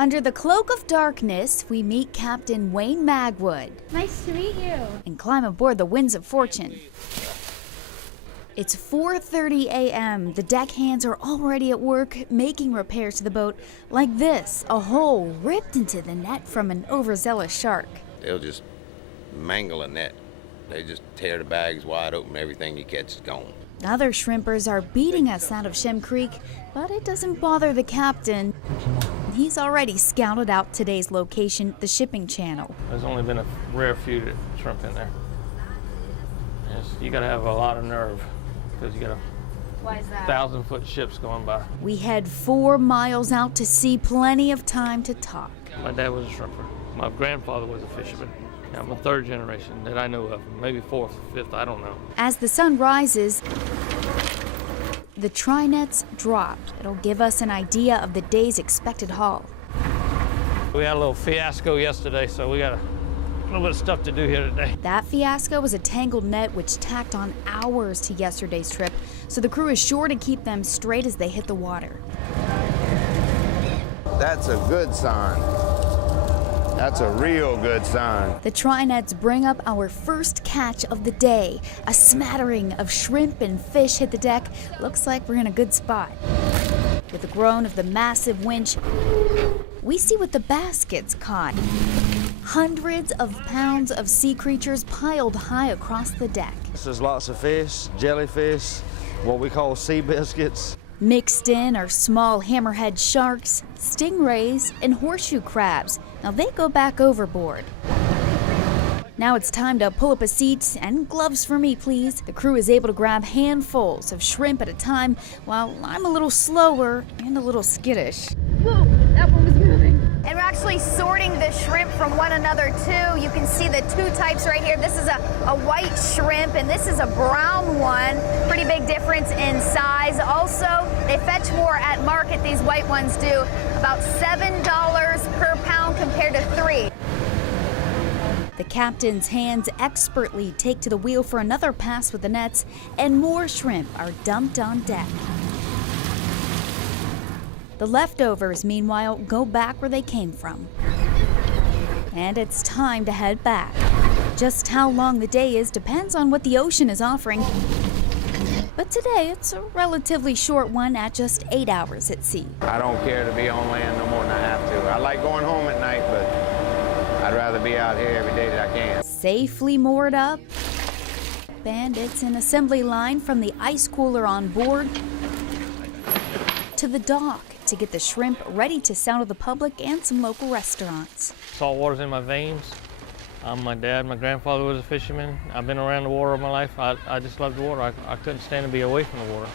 Under the cloak of darkness, we meet Captain Wayne Magwood. Nice to meet you. And climb aboard the Winds of Fortune. It's 4:30 a.m. The deckhands are already at work making repairs to the boat. Like this, a hole ripped into the net from an overzealous shark. They'll just mangle a net. They just tear the bags wide open, everything you catch is gone. Other shrimpers are beating us out of Shem Creek, but it doesn't bother the captain. He's already scouted out today's location, the shipping channel. There's only been a rare few shrimp in there. You gotta have a lot of nerve, because you got Why is that? 1,000-foot ships going by. We head 4 miles out to sea, plenty of time to talk. My dad was a shrimper. My grandfather was a fisherman. I'm a third generation that I know of, maybe fourth, fifth, I don't know. As the sun rises, the trinets drop. It'll give us an idea of the day's expected haul. We had a little fiasco yesterday, so we got a little bit of stuff to do here today. That fiasco was a tangled net which tacked on hours to yesterday's trip, so the crew is sure to keep them straight as they hit the water. That's a good sign. That's a real good sign. The trinets bring up our first catch of the day. A smattering of shrimp and fish hit the deck. Looks like we're in a good spot. With the groan of the massive winch, we see what the baskets caught. Hundreds of pounds of sea creatures piled high across the deck. This is lots of fish, jellyfish, what we call sea biscuits. Mixed in are small hammerhead sharks, stingrays, and horseshoe crabs. Now they go back overboard. Now it's time to pull up a seat, and gloves for me, please. The crew is able to grab handfuls of shrimp at a time, while I'm a little slower and a little skittish. Whoa, that one was moving. And we're actually sorting the shrimp from one another too. You can see the two types right here. This is a white shrimp and this is a brown one. Pretty big difference in size. Also, they fetch more at market, these white ones do. About $7 per pound compared to $3. The captain's hands expertly take to the wheel for another pass with the nets, and more shrimp are dumped on deck. The leftovers, meanwhile, go back where they came from. And it's time to head back. Just how long the day is depends on what the ocean is offering. But today, it's a relatively short one at just 8 hours at sea. I don't care to be on land no more than I have to. I like going home at night, but I'd rather be out here every day that I can. Safely moored up, and it's an assembly line from the ice cooler on board to the dock to get the shrimp ready to sell to the public and some local restaurants. Salt water's in my veins. My dad, my grandfather was a fisherman. I've been around the water all my life. I just love the water. I couldn't stand to be away from the water.